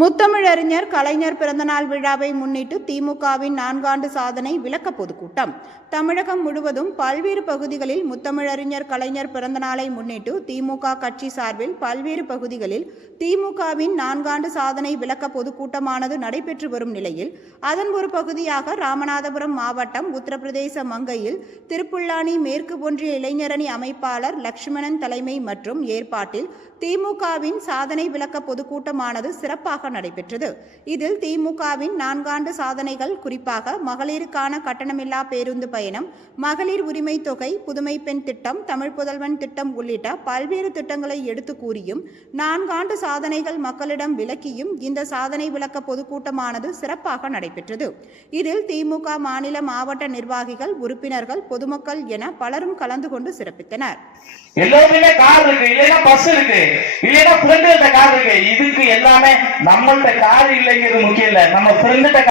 முத்தமிழறிஞர் கலைஞர் பிறந்தநாள் விழாவை முன்னிட்டு திமுகவின் நான்காண்டு சாதனை விளக்க பொதுக்கூட்டம். தமிழகம் முழுவதும் பல்வேறு பகுதிகளில் முத்தமிழறிஞர் கலைஞர் பிறந்தநாளை முன்னிட்டு திமுக கட்சி சார்பில் பல்வேறு பகுதிகளில் திமுகவின் நான்காண்டு சாதனை விளக்க பொதுக்கூட்டமானது நடைபெற்று வரும் நிலையில் அதன் ஒரு பகுதியாக ராமநாதபுரம் மாவட்டம் உத்தரப்பிரதேச மங்கையில் திருப்புல்லானி மேற்கு ஒன்றிய இளைஞரணி அமைப்பாளர் லட்சுமணன் தலைமை மற்றும் ஏற்பாட்டில் திமுகவின் சாதனை விளக்க பொதுக்கூட்டமானது சிறப்பாக நடைபெற்றது. இதில் திமுகவின் நான்காண்டு சாதனைகள் குறிப்பாக மகளிருக்கான கட்டணமில்லா பேருந்து பயணம் மகளிர் உரிமை தொகை புதுமை பெண் திட்டம் தமிழ் புதல்வன் திட்டம் உள்ளிட்ட பல்வேறு திட்டங்களை எடுத்து கூறியும் நான்காண்டு சாதனைகள் மக்களிடம் விளக்கியும் இந்த சாதனை விளக்க பொதுக்கூட்டமானது சிறப்பாக நடைபெற்றது. இதில் திமுக மாநில மாவட்ட நிர்வாகிகள் உறுப்பினர்கள் பொதுமக்கள் என பலரும் கலந்து கொண்டு சிறப்பித்தனர். எல்லாருமே கார் இருக்கு இல்லைன்னா பஸ் இருக்கு. இல்லைன்னா ஃப்ரெண்டு கார் இருக்கு. இதுக்கு எல்லாமே நம்மள்ட்ட கார் இல்லைங்கிறது முக்கியம் இல்லை. நம்ம ஃப்ரெண்டுகிட்ட